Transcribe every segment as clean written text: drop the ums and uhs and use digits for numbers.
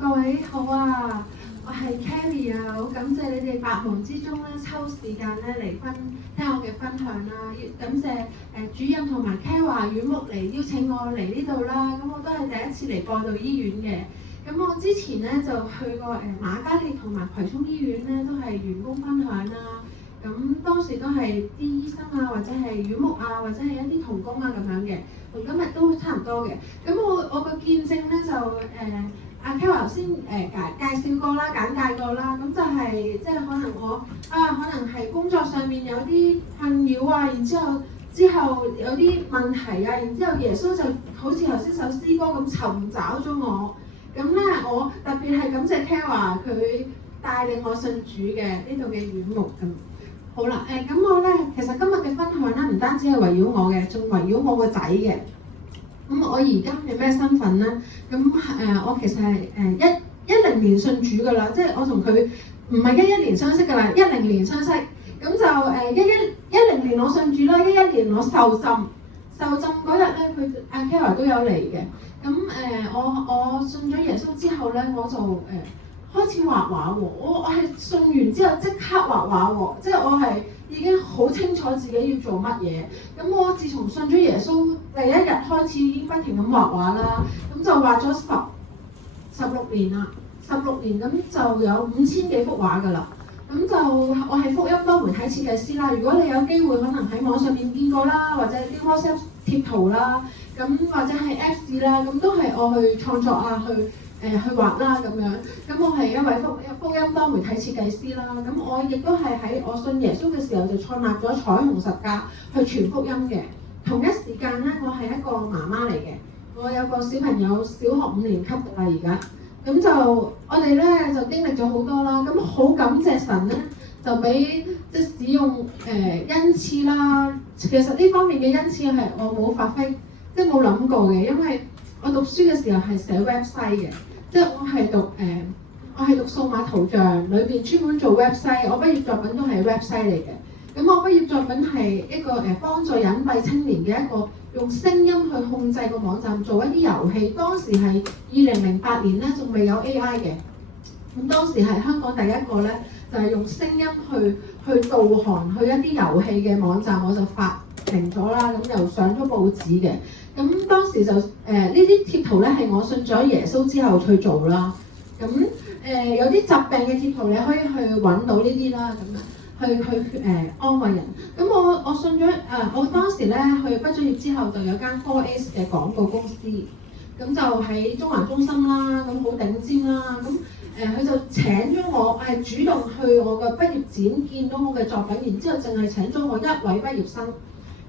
各位好啊！我係 Carrie 啊，好感謝你哋百忙之中咧抽時間咧嚟聽我嘅分享啦。感謝主任同埋 Kara 院牧嚟邀請我嚟呢度啦。咁我都係第一次嚟播道醫院嘅。咁我之前咧就去過瑪嘉烈同埋葵涌醫院咧，都係員工分享啦。咁當時都係啲醫生啊，或者係院牧啊，或者係一啲同工啊咁樣嘅，同今日都差唔多嘅。咁我個見證咧就阿 Kara 頭先介紹過啦，簡介過啦。咁就係即係可能我可能係工作上面有啲困擾啊，然之後有啲問題啊，然之後耶穌就好似頭先首詩歌咁尋找咗我。咁咧我特別係感謝 Kara 佢帶領我信主嘅呢度嘅院牧咁。好啦，咁我咧其實今日嘅分享咧唔單止係圍繞我嘅，仲圍繞我個仔嘅。咁我而家係咩身份咧？咁我其實係10年信主噶啦，即係我同佢唔係11年相識噶啦，10年相識。咁就10年我信主啦，11年我受浸嗰日咧，佢阿 Kara 都有嚟嘅。咁我信咗耶穌之後咧，我就開始畫畫喎，我係信完之後即刻畫畫喎，即係我係已經好清楚自己要做乜嘢。咁我自從信咗耶穌第一日開始已經不停咁畫畫啦，咁就畫咗16年啦，16年咁就有5000幾幅畫㗎啦。咁就我係福音多媒體設計師啦。如果你有機會可能喺網上面見過啦，或者啲 WhatsApp 貼圖啦，咁或者係 Apps 啦，咁都係我去創作啊，去畫啦咁樣。咁我係一位福音多媒體設計師啦。咁我亦都係喺我信耶穌嘅時候就創立咗彩虹十架去傳福音嘅。同一時間咧，我係一個媽媽嚟嘅。我有個小朋友小學5年級㗎啦而家。咁就我哋咧就經歷咗好多啦。咁好感謝神咧，就俾即係使用恩賜啦。其實呢方面嘅恩賜係我冇發揮，即係冇諗過嘅，因為我讀書嘅時候係寫 website 嘅。即係我係讀數碼圖像裏邊專門做 website， 我畢業作品都係 website 嚟嘅。咁我畢業作品係一個幫助隱蔽青年嘅一個用聲音去控制個網站，做一啲遊戲。當時係2008年咧，仲未有 AI 嘅。咁當時係香港第一個咧，就係用聲音去導航去一啲遊戲嘅網站，我就發明咗啦。咁又上咗報紙嘅。咁當時就呢啲貼圖咧係我信咗耶穌之後去做啦。咁有啲疾病嘅貼圖你可以去揾到呢啲啦，咁去安慰人。咁我信咗我當時咧去畢咗業之後就有間 4S 嘅廣告公司，咁就喺中環中心啦，咁好頂尖啦。咁佢就請咗我主動去我嘅畢業展見到我嘅作品，然之後淨係請咗我一位畢業生。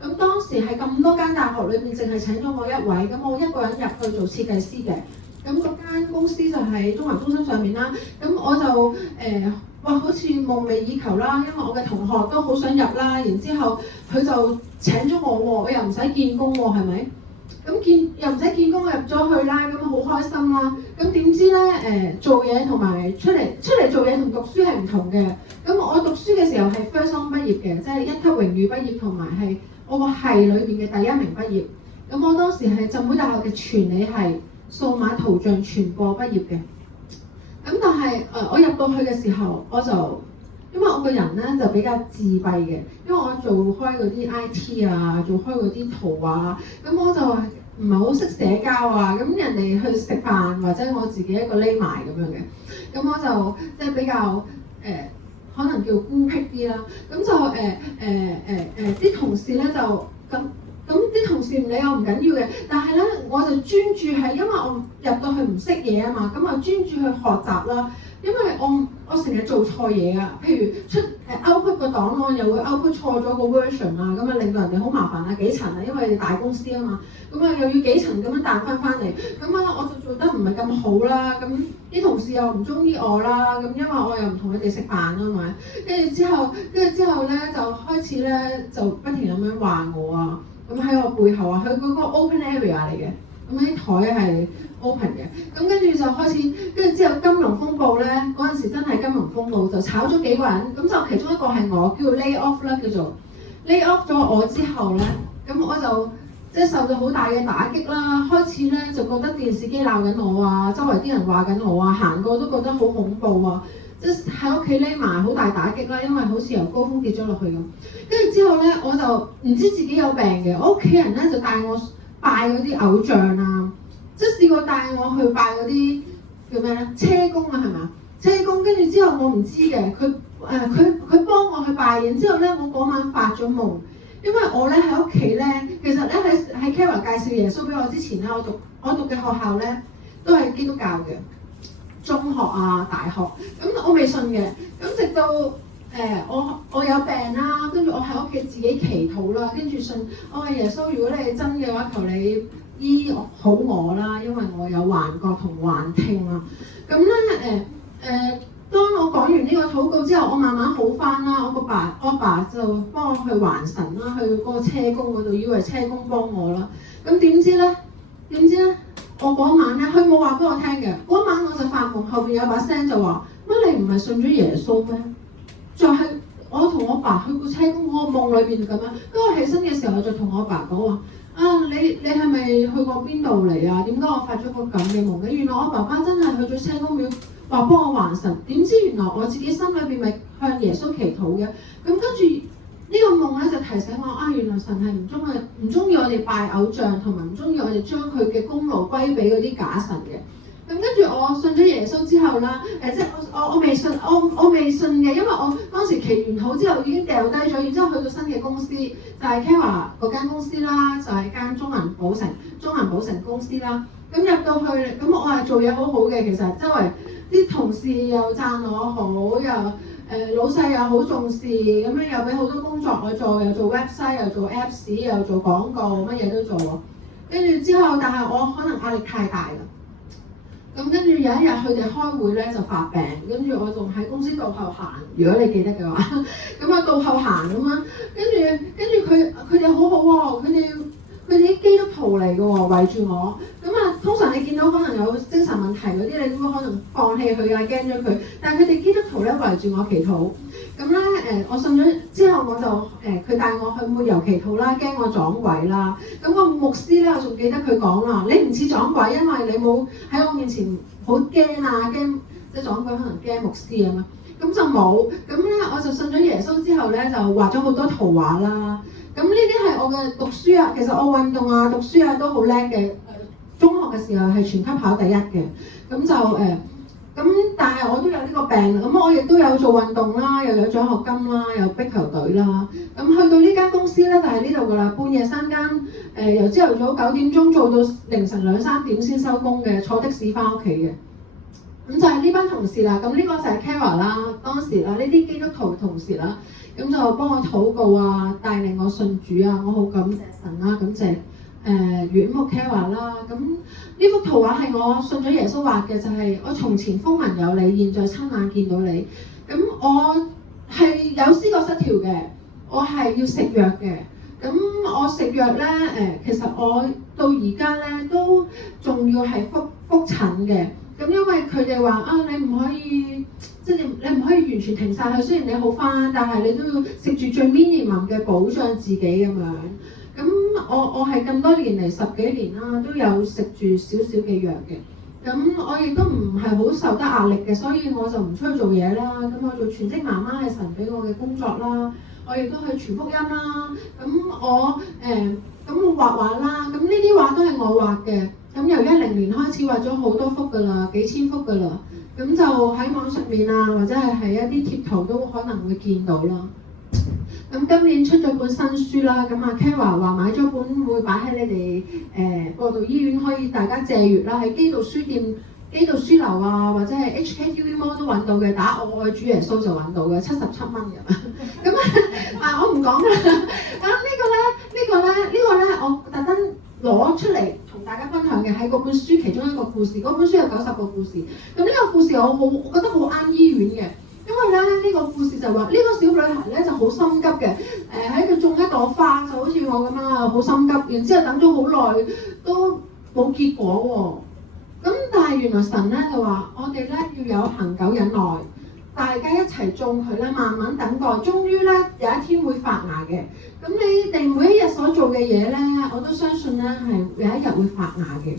咁當時係咁多間大學裏面，淨係請咗我一位，咁我一個人入去做設計師嘅。咁嗰間公司就喺中環中心上面啦。咁我就好似夢寐以求啦，因為我嘅同學都好想入啦。然之後佢就請咗我喎，我又唔使見工喎，係咪？咁又唔使見工，我入咗去啦，咁好開心啦。咁點知咧做嘢同埋出嚟做嘢同讀書係唔同嘅。咁我讀書嘅時候係 first on 畢業嘅，即係1級榮譽畢業，同埋係我個系裏邊嘅第1名畢業。咁我當時係浸會大學嘅傳理系數碼圖像傳播畢業嘅。咁但係我入到去嘅時候，我就因為我個人咧就比較自閉嘅，因為我做開嗰啲 IT 啊，做開嗰啲圖啊，咁我就唔係好識社交啊。咁人哋去食飯或者我自己一個匿埋咁樣嘅，咁我就即係比較可能叫孤僻啲啦。咁就啲同事咧就咁啲同事唔理我唔緊要嘅，但係咧我就專注係因為我入到去唔識嘢啊嘛，咁我專注去學習啦。因為我成日做錯嘢啊，譬如output 個檔案又會 output 錯咗個 version 啊，咁啊令到人哋好麻煩啊，幾層啊，因為大公司啊嘛，咁啊又要幾層咁樣彈翻嚟，咁啊我就做得唔係咁好啦，咁啲同事又唔中意我啦，咁因為我又唔同佢哋食飯啊嘛，跟住之後咧就開始咧就不停咁樣話我啊，咁喺我背後啊，佢嗰個 open area 嚟嘅。咁啲台係 open 嘅，咁跟住就開始，跟住之後金融風暴咧，嗰陣時真係金融風暴，就炒咗幾個人，咁就其中一個係我，叫 lay off 啦，叫做 lay off 咗我之後咧，咁我就即係受到好大嘅打擊啦。開始咧就覺得電視機鬧緊我啊，周圍啲人話緊我啊，行過都覺得好恐怖啊。即係喺屋企匿埋，好大打擊啦，因為好似由高峰跌咗落去咁。跟住之後咧，我就唔知自己有病嘅，我屋企人咧就帶我拜嗰啲偶像啊，即係試過帶我去拜嗰啲叫咩咧？車公啊，係嘛？車公。跟住之後我唔知嘅，佢幫我去拜，然之後咧我嗰晚發咗夢，因為我咧喺屋企咧，其實咧喺 Kara 介紹耶穌俾我之前咧，我讀嘅學校咧都係基督教嘅。中學啊、大學，咁我未信嘅，咁直到我有病啦，跟住我喺屋企自己祈禱啦，跟住信，我話耶穌，如果你係真嘅話，求你醫好我啦，因為我有幻覺同幻聽啊。咁咧當我講完呢個禱告之後，我慢慢好翻啦。我阿爸就幫我去還神啦，去嗰個車公嗰度，以為車公幫我啦。咁點知咧？我嗰晚咧，佢冇話俾我聽嘅。嗰晚我就發夢，後邊有把聲就話：乜你唔係信咗耶穌咩？就係我同我爸去個車公嗰個夢裏邊咁樣。跟住我起身嘅時候，我就同我爸講話：你係咪去過邊度嚟啊？點解我發咗個咁嘅夢嘅？原來我爸爸真係去咗車公廟，話幫我還神。點知原來我自己心裏邊咪向耶穌祈禱嘅。咁跟住。呢個夢咧就提醒我原來神係唔中意我哋拜偶像，同埋唔中意我哋將佢嘅功勞歸俾嗰啲假神嘅。咁跟住我信咗耶穌之後啦，即係我未信，我未信嘅，因為我當時祈完禱之後已經掉低咗，然之後去到新嘅公司，就係 Kara 嗰間公司啦，就係間中銀寶城公司啦。咁入到去，咁我係做嘢好好嘅，其實周圍啲同事又讚我好，老細又好重視，咁樣又俾好多工作我做，又做 website， 又做 apps， 又做廣告，乜嘢都做。跟住之後，但係我可能壓力太大啦。咁跟住有一日佢哋開會咧就發病，跟住我仲喺公司道後行，如果你記得嘅話，咁啊道後行咁樣，跟住佢哋好好喎，佢哋啲基督徒嚟嘅喎，圍住我。咁通常你見到可能有精神問題嗰啲，你都可能放棄佢啊，驚咗佢。但係佢哋基督徒咧圍住我祈禱。咁咧我信咗之後，我就佢帶我去抹油祈禱啦，驚我撞鬼啦。咁個牧師咧，我仲記得佢講啦，你唔似撞鬼，因為你冇喺我面前好驚啊，驚即係撞鬼可能驚牧師啊嘛。咁就冇。咁咧我就信咗耶穌之後咧，就畫咗好多圖畫啦。咁呢啲係我嘅讀書啊，其實我運動啊、讀書啊都好叻嘅。中學嘅時候係全級考第一嘅，咁就但係我都有呢個病，咁我亦都有做運動啦，又有獎學金啦，又逼球隊啦。咁去到呢間公司咧，就係呢度噶啦，半夜3更，由朝頭早9點鐘做到凌晨2、3點先收工嘅，坐的士翻屋企嘅。咁就係呢班同事啦，咁呢個就係 Kara 啦，當時啦，呢啲基督徒同事啦，咁就幫我禱告啊，帶領我信主啊，我好感謝神啦，感謝遠目 Kara 啦。咁呢幅圖畫係我信咗耶穌畫嘅，就係我從前風聞有你，現在親眼見到你。咁我係有思覺失調嘅，我係要食藥嘅。咁我食藥咧，其實我到而家咧都仲要係覆診嘅。咁因為佢哋話你唔可以，即係你唔可以完全停晒佢。雖然你好返，但係你都要食住最 minimum 嘅保障自己咁樣。咁我係咁多年嚟10幾年啦，都有食住少少嘅藥嘅。咁我亦都唔係好受得壓力嘅，所以我就唔出去做嘢啦。咁我做全職媽媽係神俾我嘅工作啦。我亦都去傳福音啦。咁我畫畫啦。咁呢啲畫都係我畫嘅。咁由10年開始畫咗好多幅㗎啦，幾千幅㗎啦。咁就喺網上面啊，或者係一啲貼圖都可能會見到啦。咁今年出咗本新書啦，咁Kara話買咗本會擺喺你哋播道醫院可以大家借閱啦，喺基道書店、基道書樓啊，或者係 HKTV Mall 都揾到嘅，打我愛主耶穌就揾到嘅，77蚊嘅。咁我唔講啦。咁呢個咧，我特登攞出嚟同大家分享嘅係嗰本書其中一個故事。嗰本書有90個故事。咁呢個故事我覺得好啱醫院嘅。因為咧呢個故事就話呢個小女孩咧就好心急嘅，喺度種一朵花就好似我咁啊，好心急，然之後等咗好耐都冇結果喎。咁但係原來神咧就話我哋咧要有恆久忍耐，大家一齊種佢咧，慢慢等待，終於咧有一天會發芽嘅。咁你哋每一日所做嘅嘢咧，我都相信咧係有一日會發芽嘅。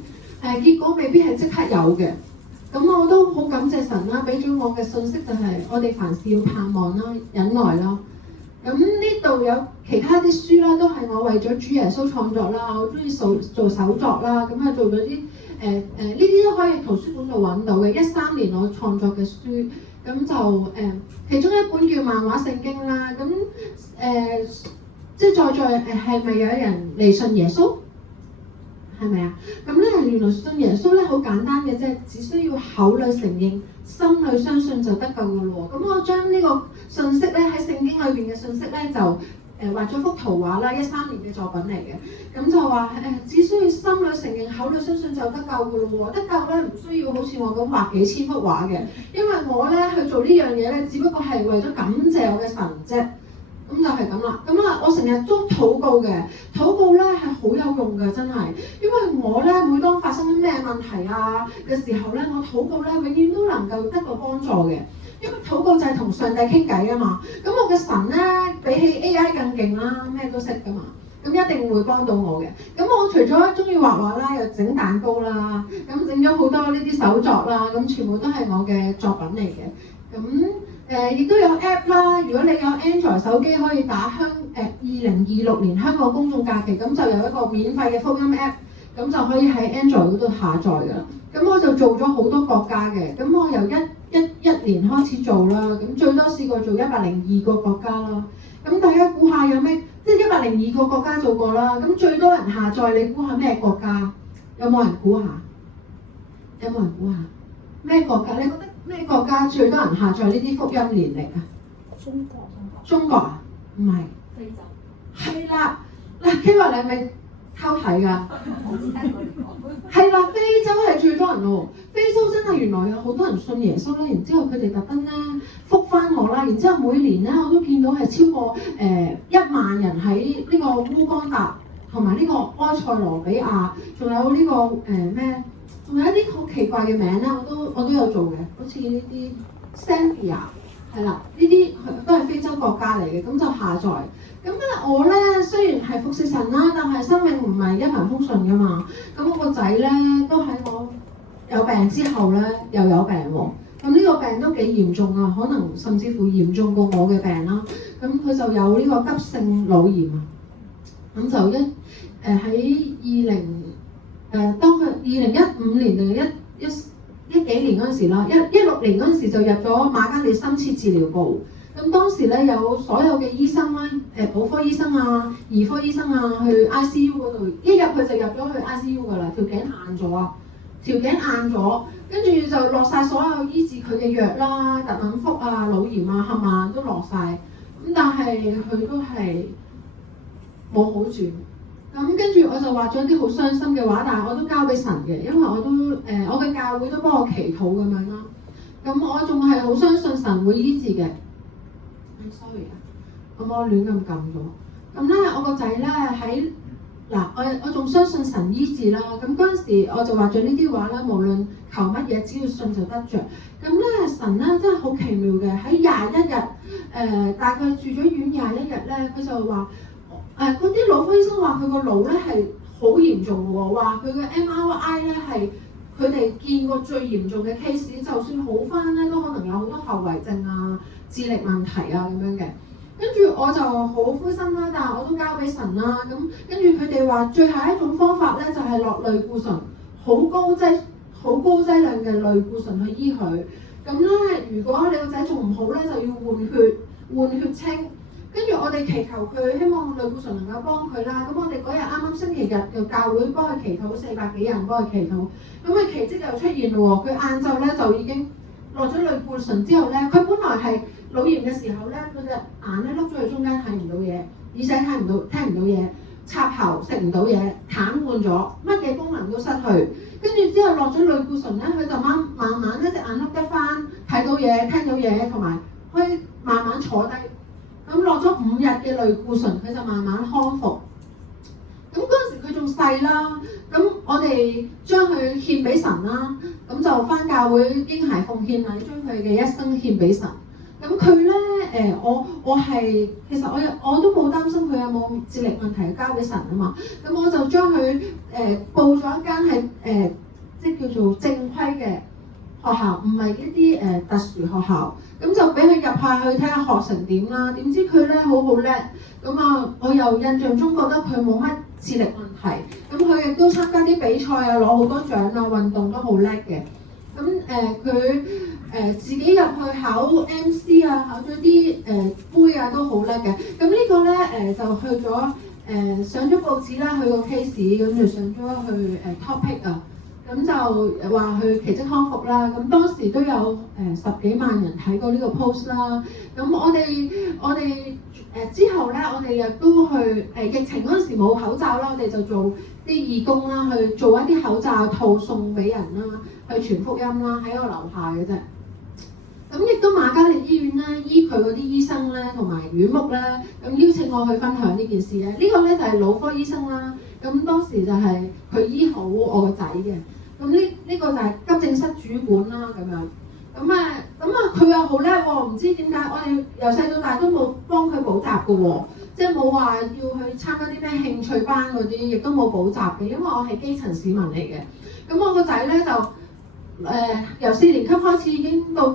結果未必係即刻有嘅。咁我都好感謝神啦，俾咗我嘅信息就係我哋凡事要盼望啦、忍耐啦。咁呢度有其他啲書啦，都係我為咗主耶穌創作啦，我中意做手作啦，咁啊做咗啲呢啲都可以圖書館度揾到嘅。13年我創作嘅書，咁就其中一本叫漫畫聖經啦。咁即係在係咪有人嚟信耶穌？係咪啊？咁咧原來信耶穌咧好簡單嘅啫，只需要口裏承認，心裏相信就得救嘅咯喎。咁我將呢個信息咧喺聖經裏邊嘅信息咧就畫咗幅圖畫啦，13年嘅作品嚟嘅。咁就話只需要心裏承認，口裏相信就得救嘅咯喎。得救咧唔需要好似我咁畫幾千幅畫嘅，因為我咧去做呢樣嘢咧，只不過係為咗感謝我嘅神啫。咁就係咁啦。咁啊，我成日都禱告嘅，禱告咧係好有用嘅，真係。因為我咧每當發生咩問題啊嘅時候咧，我禱告咧永遠都能夠得到幫助嘅。因為禱告就係同上帝傾偈啊嘛。咁我嘅神咧比起 AI 更勁啦，咩都識噶嘛。咁一定會幫到我嘅。咁我除咗中意畫畫啦，又整蛋糕啦，咁整咗好多呢啲手作啦，咁全部都係我嘅作品嚟嘅。咁亦都有 app 啦。如果你有 Android 手機，可以打2026年香港公眾假期，咁就有一個免費嘅福音 app， 咁就可以喺 Android 嗰度下載㗎。咁我就做咗好多國家嘅。咁我由一年開始做啦，咁最多試過做102個國家啦。咁大家估下有咩？即係102個國家做過啦。咁最多人下載，你估下咩國家？有冇人估下？有冇人估下？咩國家？你覺得咩國家最多人下載呢啲福音年歷啊？中國啊？唔係。非洲。係啦。嗱，K話你係咪偷睇㗎？係啦，非洲係最多人喎。非洲真係原來有好多人信耶穌啦，然之後佢哋特登咧覆返我啦，然之後每年咧我都見到係超過1萬人喺呢個烏干達同埋呢個埃塞羅比亞，仲有呢個咩？仲有一啲好奇怪嘅名咧，我都有做嘅，好似呢啲 Zambia 係啦，呢啲都係非洲國家嚟嘅，咁就下載。咁咧我咧雖然係服侍神啦，但係生命唔係一帆風順噶嘛。咁我個仔咧都喺我有病之後咧又有病喎。咁呢個病都幾嚴重啊，可能甚至乎嚴重過我嘅病啦。咁佢就有呢個急性腦炎啊。咁就喺當佢2015年定一幾年嗰陣時啦，16年嗰陣時就入咗瑪嘉烈深切治療部。咁當時咧有所有嘅醫生啦，補科醫生啊、兒科醫生啊，去 ICU 嗰度，一入去就入咗去 ICU 㗎啦，條頸硬咗，跟住就落晒所有醫治佢嘅藥啦，特敏福啊、腦炎啊、冚唪唥都落晒。咁但係佢都係冇好轉。咁跟住我就畫咗啲好傷心嘅畫，但係我都交俾神嘅，因為我嘅教會都幫我祈禱咁樣啦。咁我仲係好相信神會醫治嘅。sorry 啊，咁我亂咁撳咗。咁咧，我個仔咧我仲相信神醫治啦。咁嗰陣時我就畫咗呢啲畫啦，無論求乜嘢，只要信就得着。咁咧神咧真係好奇妙嘅，喺21日大概住咗院21日咧，佢就話嗰啲腦科醫生話佢個腦咧係好嚴重喎，話佢嘅 MRI 咧係佢哋見過最嚴重嘅 case， 就算好翻咧都可能有好多後遺症啊、智力問題啊咁樣嘅。跟住我就好灰心啦，但係我都交俾神啦。咁跟住佢哋話最後一種方法咧就係落類固醇，好高劑量嘅類固醇去醫佢。咁咧如果你個仔仲唔好咧，就要換血清。跟住我哋祈求佢，希望類固醇能夠幫佢啦。咁我哋嗰日啱啱星期日就教會幫佢祈禱，400幾人幫佢祈禱。咁佢奇蹟又出現咯喎！佢晏晝咧就已經落咗類固醇之後咧，佢本來係腦炎嘅時候咧，佢隻眼咧碌咗去中間睇唔到嘢，耳仔睇唔到聽唔到嘢，插喉食唔到嘢，癱瘓咗，乜嘢功能都失去。跟住之後落咗類固醇咧，佢就慢慢咧隻眼碌得翻，睇到嘢聽到嘢，同埋可以慢慢坐低。咁落咗5日嘅類固醇，佢就慢慢康復。咁嗰陣時佢仲細啦，咁我哋將佢獻俾神啦，咁就返教會嬰孩奉獻禮，將佢嘅一生獻俾神。咁佢咧我係其實我都冇擔心佢有冇智力問題交俾神啊嘛。咁我就將佢報咗一間係即係叫做正規嘅學校，唔係一啲特殊學校。咁就俾佢入下去睇下學成點啦。點知佢咧好叻，咁啊我又印象中覺得佢冇乜智力問題。咁佢亦都參加啲比賽啊，攞好多獎啊，運動都好叻嘅。咁佢自己入去考 MC 啊，考咗啲杯啊都好叻嘅。咁呢個咧就去咗上咗報紙啦，佢個 case 咁就上咗去topic 啊。咁就話佢奇蹟康復啦，咁當時都有10幾萬人睇過呢個 post 啦。咁我哋之後咧，我哋亦都去疫情嗰陣時冇口罩啦，我哋就做啲義工啦，去做一啲口罩套送俾人啦，去傳福音啦，喺我樓下嘅啫。咁亦都瑪嘉烈醫院咧，醫佢嗰啲醫生咧，同埋院牧咧，咁邀請我去分享呢件事咧。呢個咧就係腦科醫生啦。咁當時就係佢醫好我個仔嘅。咁呢個就係急症室主管啦，咁樣。佢又好叻喎，唔知點解我哋由細到大都冇幫佢補習嘅喎，即係冇話要去參加啲咩興趣班嗰啲，亦都冇補習嘅，因為我係基層市民嚟嘅。咁我個仔咧就由4年級開始已經到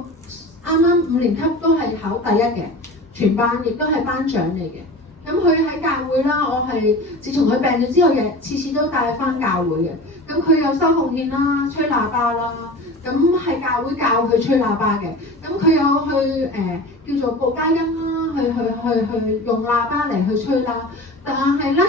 啱啱5年級都係考第一嘅，全班亦都係班長嚟嘅。咁佢喺教會啦，我係自從佢病咗之後，次次都帶佢翻教會嘅。咁佢有收奉獻啦，吹喇叭啦，咁係教會教佢吹喇叭嘅。咁佢有去叫做報佳音啦，去用喇叭嚟去吹啦。但係咧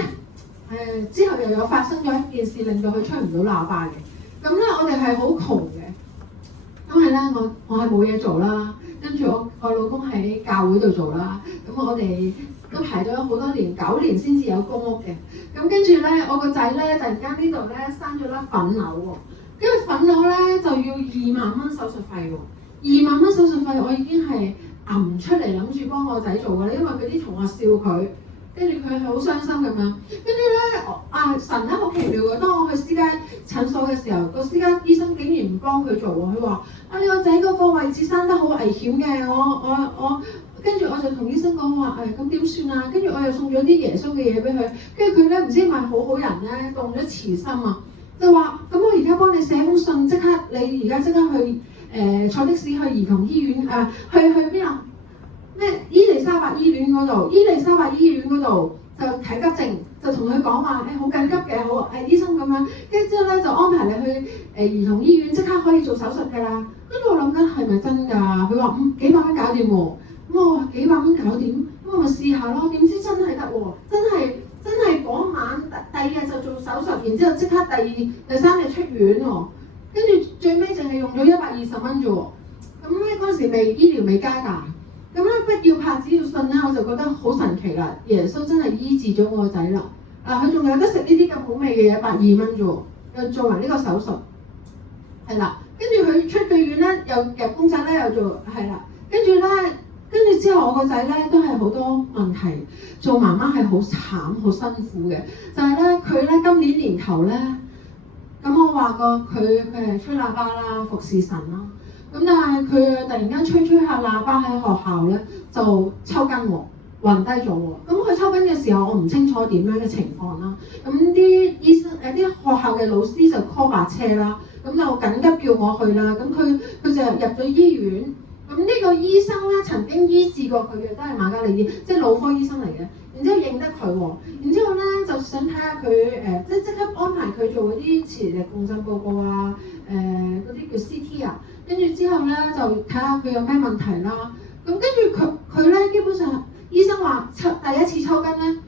之後又有發生咗一件事，令到佢吹唔到喇叭嘅。咁咧我哋係好窮嘅，因為咧我係冇嘢做啦，跟住我老公喺教會度做啦，咁我哋都排咗好多年，9年先至有公屋嘅。咁跟住咧，我個仔咧突然間呢度咧生咗粒粉瘤喎，跟住粉瘤咧就要2萬蚊手術費喎。2萬蚊手術費我已經係揞出嚟諗住幫我仔做㗎啦，因為佢啲同學笑佢，跟住佢係好傷心咁樣。跟住咧神咧好奇妙嘅，當我去私家診所嘅時候，個私家醫生竟然唔幫佢做喎，佢話你個仔嗰個位置生得好危險嘅，我跟住我就同醫生講話咁點算啊？跟住我又送咗啲耶穌嘅嘢俾佢，跟住佢咧唔知係咪好好人咧，動咗慈心啊，就話咁我而家幫你寫封信，即刻你而家即刻去坐的士去兒童醫院去邊啊？咩伊利沙伯醫院嗰度，伊利沙伯醫院嗰度就睇急症，就同佢講話好緊急嘅，好醫生咁樣，跟住之後咧就安排你去兒童醫院，即刻可以做手術㗎啦。跟住我諗緊係咪真㗎？佢話幾百蚊搞掂喎。咁我話幾百蚊搞掂，咁我咪試下咯。點知真係得喎，真係嗰晚第2日就做手術，然之後即刻第3日出院喎。跟住最尾淨係用咗120蚊啫喎。咁咧嗰陣時醫療未加價，咁咧不要怕只要信咧，我就覺得好神奇啦。耶穌真係醫治咗我個仔啦。佢仲有得食呢啲咁好味嘅嘢，120蚊啫喎，又做埋呢個手術，係啦。跟住佢出咗院咧，又夾公仔咧，又做係啦。跟住之後，我個仔咧都係好多問題，做媽媽係好慘、好辛苦嘅。就係咧，佢咧今年年頭咧，咁我話過佢係吹喇叭啦，服侍神啦。咁但係佢突然間吹下喇叭喺學校咧，就抽筋喎，暈低咗喎。咁佢抽筋嘅時候，我唔清楚點樣嘅情況啦。咁啲醫生啲學校嘅老師就 call 白車啦，咁就緊急叫我去啦。咁佢就入咗醫院。咁呢個醫生咧曾經醫治過佢嘅，都係瑪嘉烈醫，即係腦科醫生嚟嘅。然之後認得佢喎，然之後咧就想睇下佢即刻安排佢做嗰啲磁力共振報告啊，嗰啲叫 CT 啊。跟住之後咧就睇下佢有咩問題啦。咁跟住佢咧基本上醫生話第一次抽筋咧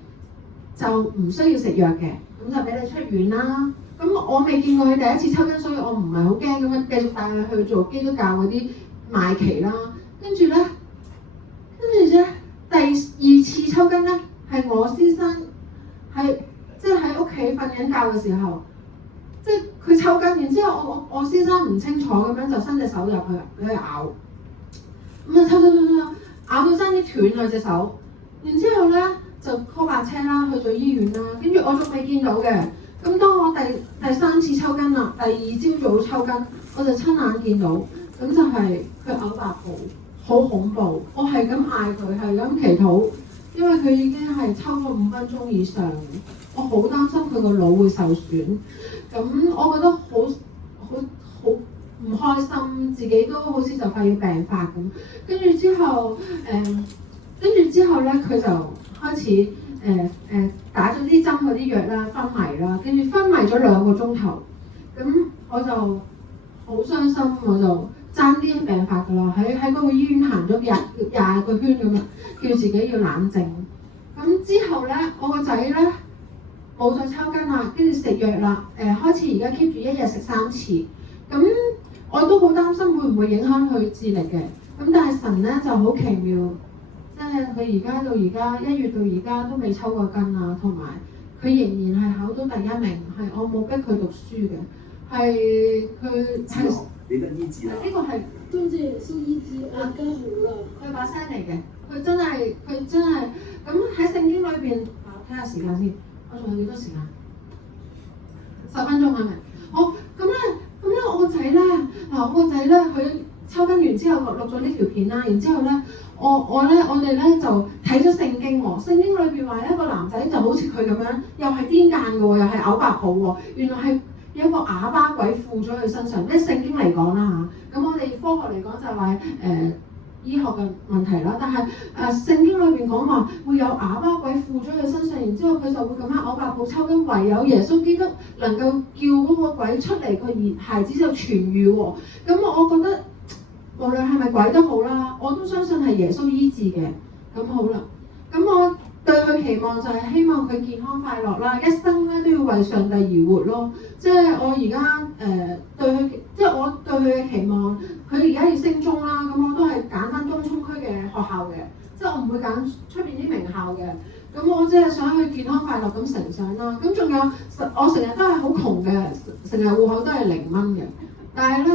就唔需要食藥嘅，咁就俾你出院啦。咁我未見過佢第一次抽筋，所以我唔係好驚咁樣繼續帶佢去做基督教嗰啲賣旗啦。跟住咧第2次抽筋咧係我先生係即係喺屋企瞓緊覺嘅時候，即係佢抽筋，然之後我先生唔清楚咁樣就伸隻手入去俾佢咬，咁啊抽咬到爭啲斷啦隻手，然之後咧就 call 白車啦，去咗醫院啦。跟住我仲未見到嘅，咁當我第3次抽筋啦，第2朝早抽筋，我就親眼見到，咁就係佢嘔白泡，好恐怖，我係咁嗌佢，係咁祈禱，因為佢已經係抽咗5分鐘以上，我好擔心佢個腦會受損。咁我覺得好唔開心，自己都好似就快要病發咁。跟住之後咧，佢就開始打咗啲針嗰啲藥啦，昏迷啦，跟住昏迷咗2個鐘頭。咁我就好傷心，我就爭啲病發㗎啦，喺嗰個醫院行咗廿個圈咁樣，叫自己要冷靜。咁之後咧，我個仔咧冇再抽筋啦，跟住食藥啦，開始而家 keep 住1日食3次。咁我都好擔心會唔會影響佢智力嘅。咁但係神咧就好奇妙，即係佢而家到而家1月到而家都未抽過筋啊，同埋佢仍然係考到第1名，係我冇逼佢讀書嘅，係佢係你的醫治啦。呢個係對對是醫治，我而家好啦。佢把聲嚟嘅，佢真係咁喺聖經裏邊，睇下時間先，我仲有幾多時間？10分鐘係咪？好，咁咧，我個仔咧，佢抽筋完之後錄咗呢條片啦，然之後咧，我哋咧就睇咗聖經喎，聖經裏邊話一個男仔就好似佢咁樣，又係癲癇嘅喎，又係嘔白泡喎，原來係有一個啞巴鬼附咗佢身上，即係聖經嚟講啦嚇。咁我哋科學嚟講就係話醫學嘅問題啦，但係聖經裏邊講話會有啞巴鬼附咗佢身上，然之後佢就會咁樣嘔白泡抽筋，唯有耶穌基督能夠叫嗰個鬼出嚟，個孩子就痊愈喎。咁我覺得無論係咪鬼都好啦，我都相信係耶穌醫治嘅。咁好啦，咁我對佢期望就係希望佢健康快樂啦，一生咧都要為上帝而活咯。即係我而家對佢，即係我對佢嘅期望，佢而家要升中啦，咁我都係揀翻東涌區嘅學校嘅，即係我唔會揀出邊啲名校嘅。咁我即係想佢健康快樂咁成長啦。咁仲有我成日都係好窮嘅，成日戶口都係0蚊嘅。但係咧，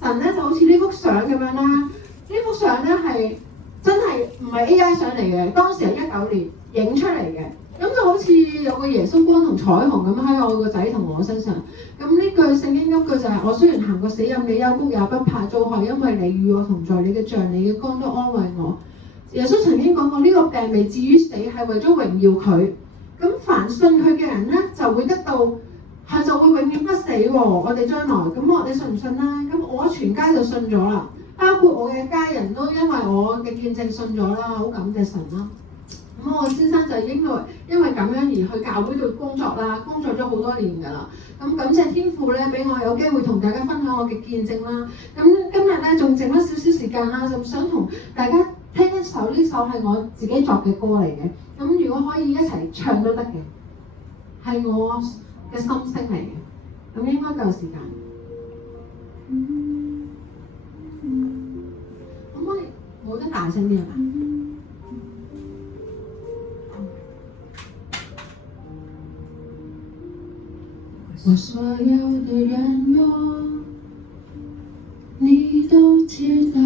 神咧就好似呢幅相咁樣啦，呢幅相咧係真係唔係 AI 上嚟嘅，當時係19年影出嚟嘅。咁就好似有個耶穌光同彩虹咁喺我個仔同我身上。咁呢句聖經一句就係、是：我雖然行過死蔭嘅幽谷，也不怕遭害，因為你與我同在，你嘅杖、你嘅竿都安慰我。耶穌曾經講過，呢、這個病未至於死，係為咗榮耀佢。咁凡信佢嘅人咧，就會得到，係就會永遠不死喎。我哋將來，咁你信唔信啦？咁我全家就信咗啦，包括我嘅家人都因為我嘅見證信咗啦，好感謝神啦。咁我先生就因為咁樣而去教會度工作啦，工作咗好多年㗎啦。咁感謝天父咧，俾我有機會同大家分享我嘅見證啦。咁今日咧仲剩咗少少時間啦，就想同大家聽一首，呢首係我自己作嘅歌嚟嘅。咁如果可以一齊唱都得嘅，係我嘅心聲嚟嘅。咁應該夠時間。可唔可以冇得大聲啲係嘛？我所有的軟弱，你都知道。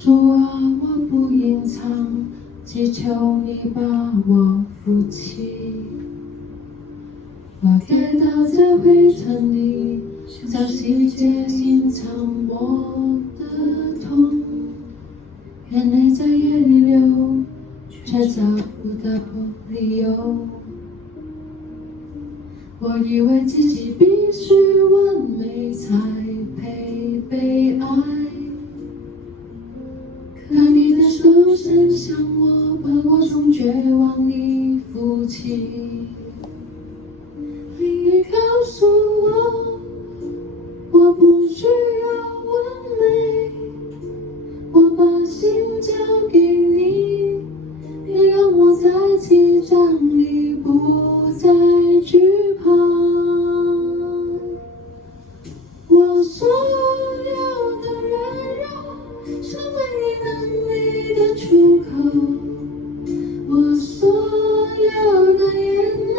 主啊，我不隱藏，只求你把我扶起。我跌倒在灰塵裡，找細節隱藏我的痛，眼淚在夜裡流，卻找不到理由。我以為自己必須完美才配被愛，可你的手伸向我，把我從絕望裡扶起。你告訴我，我不需要完美，我把心交給你，你讓我在激戰裡不再懼怕。我所有的軟弱成為你能力的出口，我所有的眼淚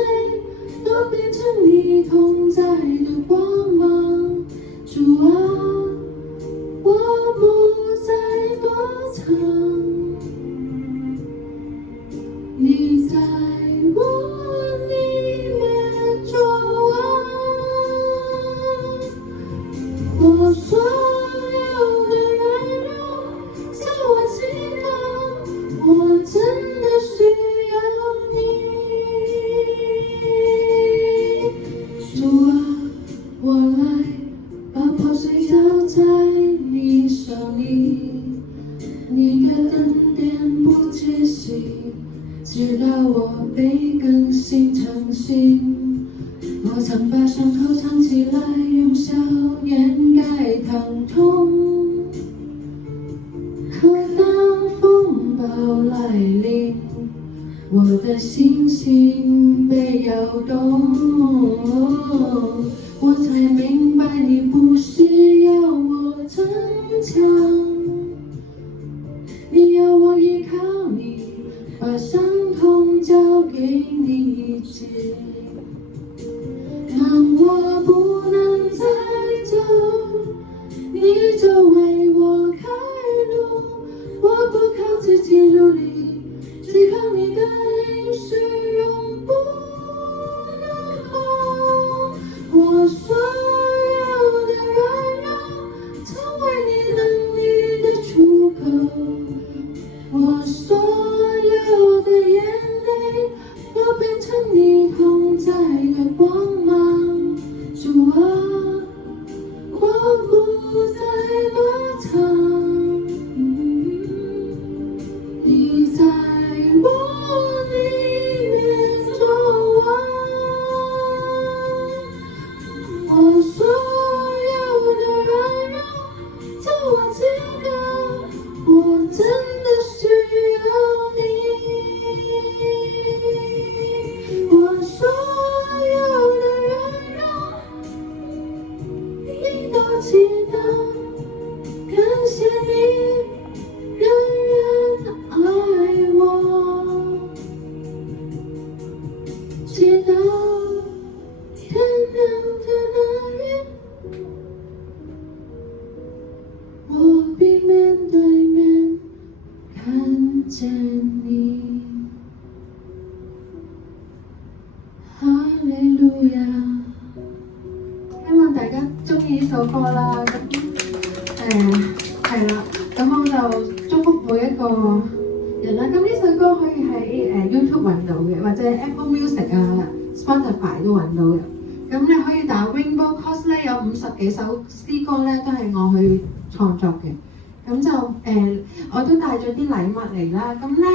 都變成你同在的光芒。主啊，我不再躲藏，你在我裡面作王。我所有的軟弱在你手里，你的恩典不止息，直到我被更新成型。我曾把伤口藏起来，用笑掩盖疼痛。可当风暴来临，我的心情被摇动，我才明白你不是要我逞强，你要我依靠你，把伤痛交给你治。当我不能再走，你就为我开路，我不靠自己努力，只靠你的应许永不能后。我所有的软弱成为你能力的出口，我所有的眼泪都变成你同在的光芒。主啊，我不再躲藏，你在我里面作王。我所有的软弱，叫我知道，我真的需要你。我所有的软弱，你都知道，感谢你仍然爱我，直到天亮的那日，我必面对面看见你。哈利路亞！希望大家中意呢首歌啦。係啦，咁我就祝福每一個人啦。咁呢首歌可以喺YouTube 揾到嘅，或者 Apple Music 啊、Spotify 都揾到嘅。咁你可以打 Rainbow Cause 咧，有50幾首詩歌咧，都係我去創作嘅。咁就我都帶咗啲禮物嚟啦。咁咧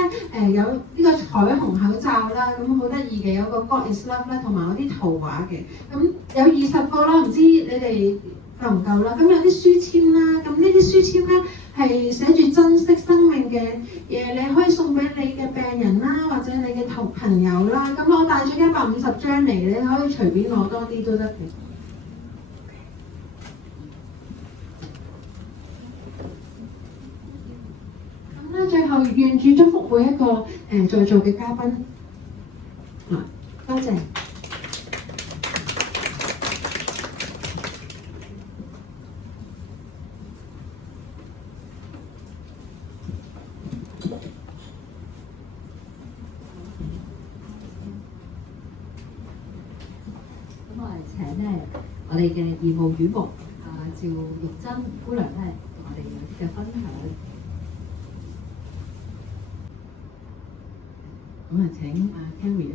有呢個彩虹口罩啦，咁好得意嘅，有個 God is Love 啦，同埋有啲圖畫嘅。咁有20個啦，唔知你哋夠唔夠啦？咁有啲書籤啦，咁呢啲書籤咧係寫住珍惜生命嘅嘢，你可以送俾你嘅病人啦，或者你嘅朋友啦。咁我帶咗150張嚟，你可以隨便攞多啲都得嘅。最後願主祝福每一個在座嘅嘉賓，多謝。咁我哋請咧我哋嘅義務院牧趙玉珍姑娘咧，同我哋有啲嘅分享。咁啊，請Carrie咧。